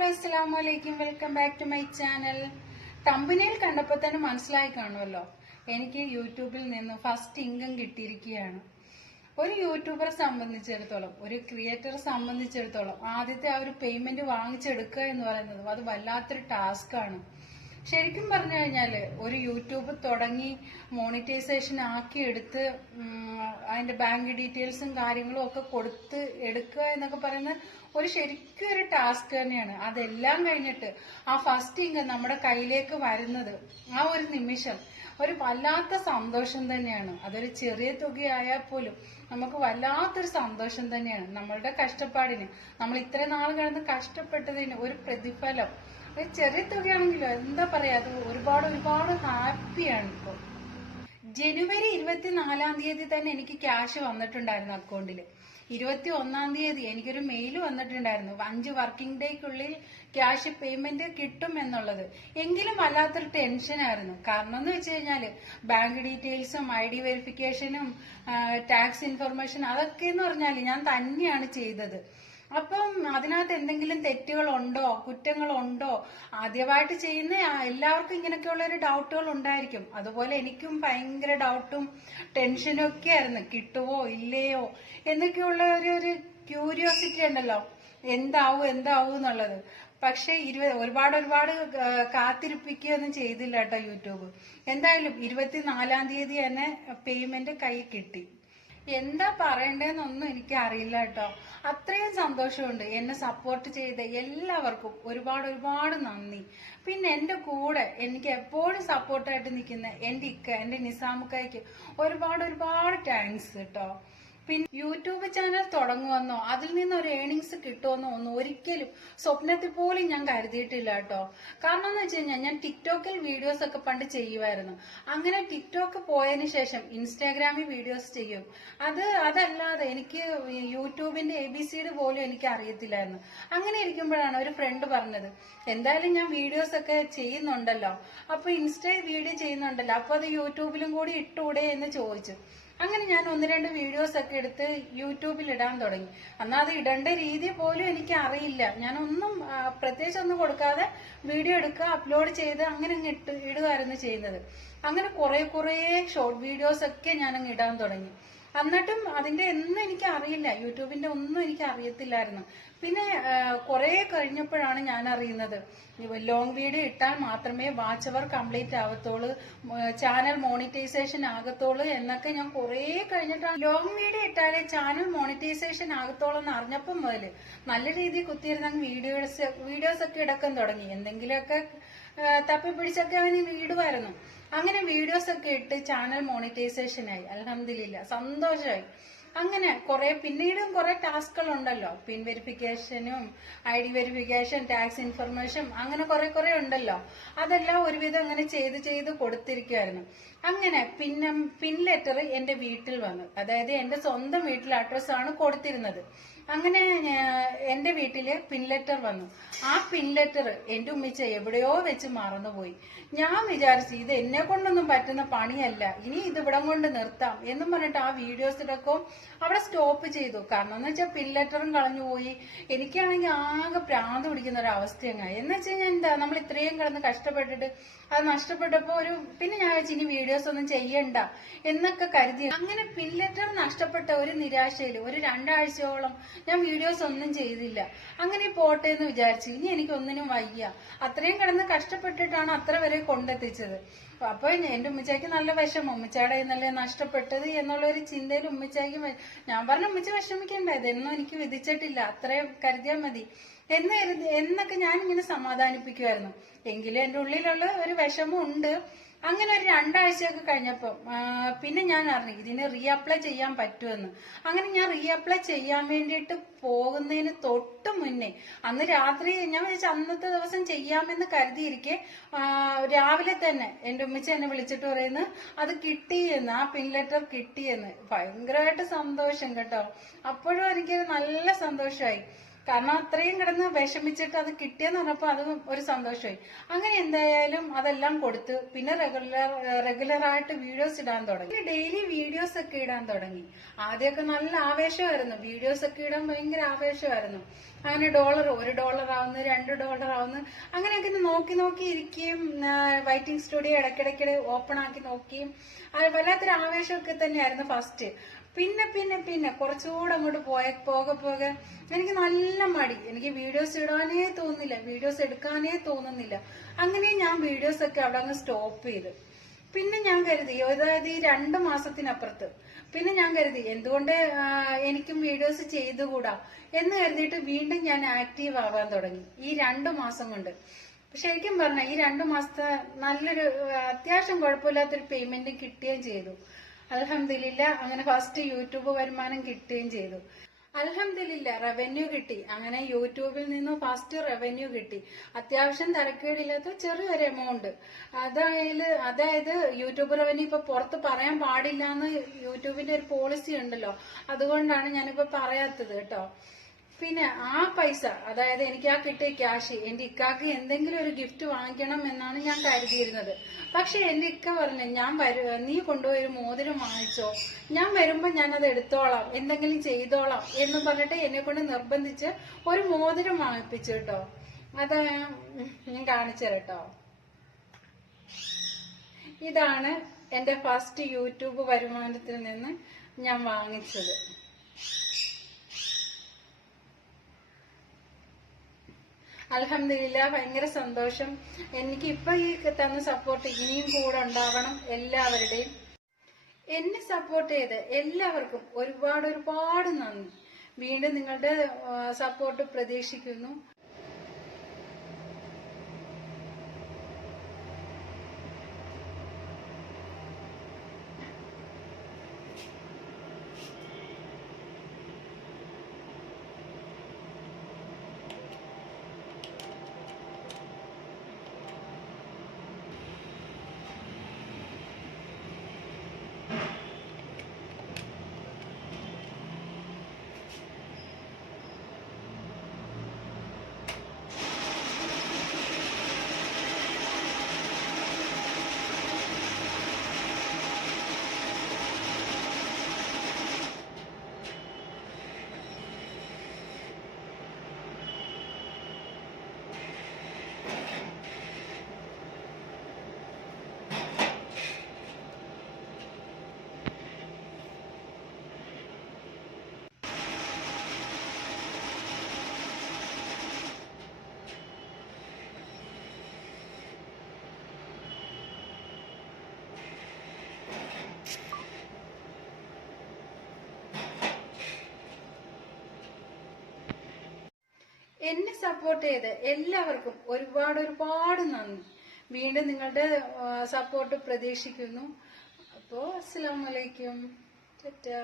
Hello അസ്സലാമു അലൈക്കും, welcome back to my channel. തമ്പനയിൽ കണ്ടപ്പോൾ തന്നെ മനസ്സിലായി കാണുമല്ലോ, എനിക്ക് യൂട്യൂബിൽ നിന്ന് ഫസ്റ്റ് ഇൻകം കിട്ടിയിരിക്കുകയാണ്. ഒരു യൂട്യൂബറെ സംബന്ധിച്ചിടത്തോളം, ഒരു ക്രിയേറ്ററെ സംബന്ധിച്ചിടത്തോളം ആദ്യത്തെ ആ ഒരു പേയ്മെന്റ് വാങ്ങിച്ചെടുക്കുക എന്ന് പറയുന്നത് അത് വല്ലാത്തൊരു ടാസ്ക്കാണ്. ശരിക്കും പറഞ്ഞു കഴിഞ്ഞാല് ഒരു യൂട്യൂബ് തുടങ്ങി മോണിറ്റൈസേഷൻ ആക്കി എടുത്ത് അതിന്റെ ബാങ്ക് ഡീറ്റെയിൽസും കാര്യങ്ങളും ഒക്കെ കൊടുത്ത് എടുക്കുക എന്നൊക്കെ പറയുന്നത് ശരിക്കും ഒരു ടാസ്ക് തന്നെയാണ്. അതെല്ലാം കഴിഞ്ഞിട്ട് ആ ഫസ്റ്റ് ഇൻകം നമ്മുടെ കയ്യിലേക്ക് വരുന്നത് ആ ഒരു നിമിഷം ഒരു വല്ലാത്ത സന്തോഷം തന്നെയാണ്. അതൊരു ചെറിയ തുകയായാൽ പോലും നമുക്ക് വല്ലാത്തൊരു സന്തോഷം തന്നെയാണ്. നമ്മളുടെ കഷ്ടപ്പാടിന്, നമ്മൾ ഇത്ര നാൾ കിടന്ന് കഷ്ടപ്പെട്ടതിന് ഒരു പ്രതിഫലം, ഒരു ചെറിയ തുകയാണെങ്കിലോ എന്താ പറയാ, അത് ഒരുപാട് ഹാപ്പിയാണ്. ഇപ്പോൾ ജനുവരി 24 തന്നെ എനിക്ക് ക്യാഷ് വന്നിട്ടുണ്ടായിരുന്നു അക്കൗണ്ടിൽ. 21 എനിക്കൊരു മെയിൽ വന്നിട്ടുണ്ടായിരുന്നു 5 വർക്കിംഗ് ഡേക്കുള്ളിൽ ക്യാഷ് പേയ്മെന്റ് കിട്ടും എന്നുള്ളത്. എങ്കിലും വല്ലാത്തൊരു ടെൻഷനായിരുന്നു. കാരണം എന്ന് വെച്ച് കഴിഞ്ഞാല് ബാങ്ക് ഡീറ്റെയിൽസും ID വെരിഫിക്കേഷനും ടാക്സ് ഇൻഫർമേഷൻ അതൊക്കെ എന്ന് പറഞ്ഞാല് ഞാൻ തന്നെയാണ് ചെയ്തത്. അപ്പം അതിനകത്ത് എന്തെങ്കിലും തെറ്റുകളുണ്ടോ, കുറ്റങ്ങളുണ്ടോ, ആദ്യമായിട്ട് ചെയ്യുന്ന എല്ലാവർക്കും ഇങ്ങനെയൊക്കെയുള്ള ഒരു ഡൗട്ടുകൾ ഉണ്ടായിരിക്കും. അതുപോലെ എനിക്കും ഭയങ്കര ഡൗട്ടും ടെൻഷനും ഒക്കെ ആയിരുന്നു. കിട്ടുവോ ഇല്ലയോ എന്നൊക്കെയുള്ള ഒരു ക്യൂരിയോസിറ്റി ഉണ്ടല്ലോ, എന്താവും എന്നുള്ളത്. പക്ഷെ ഒരുപാട് കാത്തിരിപ്പിക്കുകയൊന്നും ചെയ്തില്ല കേട്ടോ യൂട്യൂബ്. എന്തായാലും 24 തന്നെ പേയ്മെന്റ് കൈ കിട്ടി. എന്താ പറയണ്ടേന്നൊന്നും എനിക്ക് അറിയില്ല കേട്ടോ. അത്രയും സന്തോഷമുണ്ട്. എന്നെ സപ്പോർട്ട് ചെയ്ത എല്ലാവർക്കും ഒരുപാട് നന്ദി. പിന്നെ എന്റെ കൂടെ എനിക്ക് എപ്പോഴും സപ്പോർട്ടായിട്ട് നിൽക്കുന്ന എന്റെ നിസാമുക്കായ്ക്ക് ഒരുപാട് താങ്ക്സ് കേട്ടോ. പിന്നെ യൂട്യൂബ് ചാനൽ തുടങ്ങുമെന്നോ അതിൽ നിന്ന് ഒരു ഏണിങ്സ് കിട്ടുമെന്നോ ഒന്നും ഒരിക്കലും സ്വപ്നത്തിൽ പോലും ഞാൻ കരുതിയിട്ടില്ല കേട്ടോ. കാരണം എന്ന് വെച്ച് കഴിഞ്ഞാൽ ഞാൻ ടിക്ടോക്കിൽ വീഡിയോസ് ഒക്കെ പണ്ട് ചെയ്യുമായിരുന്നു. അങ്ങനെ ടിക്ടോക്ക് പോയതിനു ശേഷം ഇൻസ്റ്റാഗ്രാമിൽ വീഡിയോസ് ചെയ്യും. അതല്ലാതെ എനിക്ക് യൂട്യൂബിന്റെ ABCD പോലും എനിക്ക് അറിയത്തില്ലായിരുന്നു. അങ്ങനെ ഇരിക്കുമ്പോഴാണ് ഒരു ഫ്രണ്ട് പറഞ്ഞത്, എന്തായാലും ഞാൻ വീഡിയോസ് ഒക്കെ ചെയ്യുന്നുണ്ടല്ലോ, അപ്പൊ ഇൻസ്റ്റയിൽ വീഡിയോ ചെയ്യുന്നുണ്ടല്ലോ, അപ്പൊ അത് യൂട്യൂബിലും കൂടി ഇട്ടൂടെ എന്ന് ചോദിച്ചു. അങ്ങനെ ഞാൻ 1-2 വീഡിയോസ് ഒക്കെ എടുത്ത് യൂട്യൂബിൽ ഇടാൻ തുടങ്ങി. എന്നാൽ അത് ഇടേണ്ട രീതി പോലും എനിക്ക് അറിയില്ല. ഞാനൊന്നും പ്രത്യേകിച്ച് ഒന്നും കൊടുക്കാതെ വീഡിയോ എടുക്കുക, അപ്ലോഡ് ചെയ്ത് അങ്ങനെ ഇടുകയായിരുന്നു ചെയ്യുന്നത്. അങ്ങനെ കുറെ ഷോർട്ട് വീഡിയോസ് ഒക്കെ ഞാനങ്ങ് ഇടാൻ തുടങ്ങി. എന്നിട്ടും അതിന്റെ ഒന്നും എനിക്ക് അറിയില്ല, യൂട്യൂബിന്റെ ഒന്നും എനിക്ക് അറിയത്തില്ലായിരുന്നു. പിന്നെ കുറെ കഴിഞ്ഞപ്പോഴാണ് ഞാൻ അറിയുന്നത് ലോങ് വീഡിയോ ഇട്ടാൽ മാത്രമേ വാച്ച് അവർ കംപ്ലീറ്റ് ആവത്തുള്ളൂ, ചാനൽ മോണിറ്റൈസേഷൻ ആകത്തുള്ളൂ എന്നൊക്കെ ഞാൻ കുറെ കഴിഞ്ഞിട്ടാണ്. ലോങ് വീഡിയോ ഇട്ടാലേ ചാനൽ മോണിറ്റൈസേഷൻ ആകത്തോളം എന്ന് അറിഞ്ഞപ്പം മുതല് നല്ല രീതിയിൽ കുത്തിയിരുന്ന വീഡിയോസ് ഒക്കെ ഇടക്കാൻ തുടങ്ങി. എന്തെങ്കിലുമൊക്കെ തപ്പി പിടിച്ചൊക്കെ അവന് ഇടുമായിരുന്നു. അങ്ങനെ വീഡിയോസ് ഒക്കെ ഇട്ട് ചാനൽ മോണിറ്റൈസേഷനായി. അൽഹംദുലില്ലാ, സന്തോഷമായി. അങ്ങനെ പിന്നീടും കുറെ ടാസ്കുകൾ ഉണ്ടല്ലോ, പിൻ വെരിഫിക്കേഷനും ID വെരിഫിക്കേഷൻ, ടാക്സ് ഇൻഫർമേഷൻ, അങ്ങനെ കുറെ ഉണ്ടല്ലോ. അതെല്ലാം ഒരുവിധം അങ്ങനെ ചെയ്ത് കൊടുത്തിരിക്കുമായിരുന്നു. അങ്ങനെ പിൻ ലെറ്റർ എന്റെ വീട്ടിൽ വന്നു. അതായത് എന്റെ സ്വന്തം വീട്ടിലെ അഡ്രസ്സാണ് കൊടുത്തിരുന്നത്. അങ്ങനെ എന്റെ വീട്ടില് പിൻ ലെറ്റർ വന്നു. ആ പിൻ ലെറ്റർ എന്റെ ഉമ്മിച്ച എവിടെയോ വെച്ച് മറന്നുപോയി. ഞാൻ വിചാരിച്ചു ഇത് എന്നെ കൊണ്ടൊന്നും പറ്റുന്ന പണിയല്ല, ഇനി ഇത് ഇവിടം കൊണ്ട് നിർത്താം എന്നും പറഞ്ഞിട്ട് ആ വീഡിയോസ് ഇടക്കും അവിടെ സ്റ്റോപ്പ് ചെയ്തു. കാരണം എന്ന് വെച്ചാൽ പിൻ ലെറ്ററും കളഞ്ഞുപോയി. എനിക്കാണെങ്കിൽ ആകെ ഭ്രാന്ത് പിടിക്കുന്ന ഒരു അവസ്ഥയങ്ങായി. എന്ന് വെച്ച് കഴിഞ്ഞാൽ എന്താ, നമ്മൾ ഇത്രയും കിടന്ന് കഷ്ടപ്പെട്ടിട്ട് അത് നഷ്ടപ്പെട്ടപ്പോ പിന്നെ ഞാൻ വെച്ച് ഇനി വീഡിയോസ് ഒന്നും ചെയ്യണ്ട എന്നൊക്കെ കരുതി. അങ്ങനെ പിൻ ലെറ്റർ നഷ്ടപ്പെട്ട ഒരു നിരാശയിൽ ഒരു 2 ആഴ്ചയോളം ഞാൻ വീഡിയോസ് ഒന്നും ചെയ്തില്ല. അങ്ങനെ പോട്ടെ എന്ന് വിചാരിച്ചു. ഇനി എനിക്ക് ഒന്നിനും വയ്യ, അത്രയും കിടന്ന് കഷ്ടപ്പെട്ടിട്ടാണ് അത്ര വരെ കൊണ്ടെത്തിച്ചത്. അപ്പൊ എന്റെ ഉമ്മച്ചാക്ക് നല്ല വിഷമം, ഉമ്മച്ചാടെ ഇന്നലെ നഷ്ടപ്പെട്ടത് എന്നുള്ളൊരു ചിന്തയിൽ ഉമ്മച്ചാക്ക് ഞാൻ പറഞ്ഞു, ഉമ്മച്ച വിഷമിക്കണ്ട, ഇതൊന്നും എനിക്ക് വിധിച്ചിട്ടില്ല, അത്രയും കരുതിയാൽ മതി എന്നൊക്കെ ഞാൻ ഇങ്ങനെ സമാധാനിപ്പിക്കുമായിരുന്നു. എങ്കിലും എന്റെ ഉള്ളിലുള്ള ഒരു വിഷമം ഉണ്ട്. അങ്ങനെ ഒരു 2 ആഴ്ചയൊക്കെ കഴിഞ്ഞപ്പോ പിന്നെ ഞാൻ അറിഞ്ഞു ഇതിന് റീഅപ്ലൈ ചെയ്യാൻ പറ്റുമെന്ന്. അങ്ങനെ ഞാൻ റീഅപ്ലൈ ചെയ്യാൻ വേണ്ടിയിട്ട് പോകുന്നതിന് തൊട്ട് മുന്നേ അന്ന് രാത്രി ഞാൻ വിളിച്ച അന്നത്തെ ദിവസം ചെയ്യാമെന്ന് കരുതിയിരിക്കെ രാവിലെ തന്നെ എന്റെ ഉമ്മച്ചി എന്നെ വിളിച്ചിട്ട് പറയുന്നു അത് കിട്ടിയെന്ന്, ആ പിൻ ലെറ്റർ കിട്ടിയെന്ന്. ഭയങ്കരമായിട്ട് സന്തോഷം കേട്ടോ. അപ്പോഴും എനിക്ക് നല്ല സന്തോഷമായി. കാരണം അത്രയും കിടന്ന് വിഷമിച്ചിട്ട് അത് കിട്ടിയെന്ന് പറഞ്ഞപ്പോ അത് ഒരു സന്തോഷമായി. അങ്ങനെ എന്തായാലും അതെല്ലാം കൊടുത്ത് പിന്നെ റെഗുലറായിട്ട് വീഡിയോസ് ഇടാൻ തുടങ്ങി. ഡെയിലി വീഡിയോസ് ഒക്കെ ഇടാൻ തുടങ്ങി. ആദ്യമൊക്കെ നല്ല ആവേശമായിരുന്നു, വീഡിയോസ് ഒക്കെ ഇടാൻ ഭയങ്കര ആവേശമായിരുന്നു. അങ്ങനെ $1 ആവുന്നു, $2 ആവുന്നു, അങ്ങനെയൊക്കെ നോക്കി നോക്കി ഇരിക്കുകയും വൈറ്റിംഗ് സ്റ്റുഡിയോ ഇടയ്ക്കിടയ്ക്ക് ഓപ്പൺ ആക്കി നോക്കിയും വല്ലാത്തൊരു ആവേശമൊക്കെ തന്നെയായിരുന്നു ഫസ്റ്റ്. പിന്നെ പിന്നെ പിന്നെ കുറച്ചുകൂടെ അങ്ങോട്ട് പോകെ എനിക്ക് നല്ല മടി, എനിക്ക് വീഡിയോസ് ഇടാനേ തോന്നുന്നില്ല, വീഡിയോസ് എടുക്കാനേ തോന്നുന്നില്ല. അങ്ങനെ ഞാൻ വീഡിയോസ് ഒക്കെ അവിടെ അങ്ങ് സ്റ്റോപ്പ് ചെയ്ത്. പിന്നെ ഞാൻ കരുതി, അതായത് ഈ 2 മാസത്തിനപ്പുറത്ത് പിന്നെ ഞാൻ കരുതി എന്തുകൊണ്ട് എനിക്കും വീഡിയോസ് ചെയ്തുകൂടാ എന്ന് കരുതിയിട്ട് വീണ്ടും ഞാൻ ആക്റ്റീവ് ആവാൻ തുടങ്ങി ഈ 2 മാസം കൊണ്ട്. ശരിക്കും പറഞ്ഞ ഈ 2 മാസത്തെ നല്ലൊരു അത്യാവശ്യം കുഴപ്പമില്ലാത്തൊരു പേയ്മെന്റ് കിട്ടുകയും ചെയ്തു. അൽഹംദുലില്ലാ. അങ്ങനെ ഫസ്റ്റ് യൂട്യൂബ് വരുമാനം കിട്ടുകയും ചെയ്തു. അൽഹംദുലില്ലാ, റവന്യൂ കിട്ടി. അങ്ങനെ യൂട്യൂബിൽ നിന്നും ഫസ്റ്റ് റവന്യൂ കിട്ടി. അത്യാവശ്യം തരക്കേടില്ലാത്ത ചെറിയൊരു എമൗണ്ട്. അതായത് യൂട്യൂബ് റവന്യൂ ഇപ്പൊ പുറത്ത് പറയാൻ പാടില്ല എന്ന് യൂട്യൂബിന്റെ ഒരു പോളിസി ഉണ്ടല്ലോ, അതുകൊണ്ടാണ് ഞാനിപ്പോ പറയാത്തത് കേട്ടോ. പിന്നെ ആ പൈസ, അതായത് എനിക്ക് ആ കിട്ടിയ ക്യാഷ് എന്റെ ഇക്കാക്ക് എന്തെങ്കിലും ഒരു ഗിഫ്റ്റ് വാങ്ങിക്കണം എന്നാണ് ഞാൻ കരുതിയിരുന്നത്. പക്ഷെ എന്റെ ഇക്ക പറഞ്ഞു, നീ കൊണ്ടുപോയി ഒരു മോതിരം വാങ്ങിച്ചോ, ഞാൻ വരുമ്പോ ഞാനത് എടുത്തോളാം, എന്തെങ്കിലും ചെയ്തോളാം എന്ന് പറഞ്ഞിട്ട് എന്നെ കൊണ്ട് നിർബന്ധിച്ച് ഒരു മോതിരം വാങ്ങിപ്പിച്ചു കേട്ടോ. അത് ഞാൻ കാണിച്ചു തരട്ടോ. ഇതാണ് എന്റെ ഫസ്റ്റ് യൂട്യൂബ് വരുമാനത്തിൽ നിന്ന് ഞാൻ വാങ്ങിച്ചത്. അൽഹംദുലില്ലാ, ഭയങ്കര സന്തോഷം. എനിക്ക് ഇപ്പൊ ഈ തന്ന സപ്പോർട്ട് ഇനിയും കൂടെ ഉണ്ടാവണം എല്ലാവരുടെയും. എന്നെ സപ്പോർട്ട് ചെയ്ത് എല്ലാവർക്കും ഒരുപാട് നന്ദി. വീണ്ടും നിങ്ങളുടെ സപ്പോർട്ട് പ്രതീക്ഷിക്കുന്നു. എന്നെ സപ്പോർട്ട് ചെയ്ത് എല്ലാവർക്കും ഒരുപാട് നന്ദി. വീണ്ടും നിങ്ങളുടെ സപ്പോർട്ട് പ്രതീക്ഷിക്കുന്നു. അപ്പോ അസ്സലാമു അലൈക്കും. ടാറ്റാ.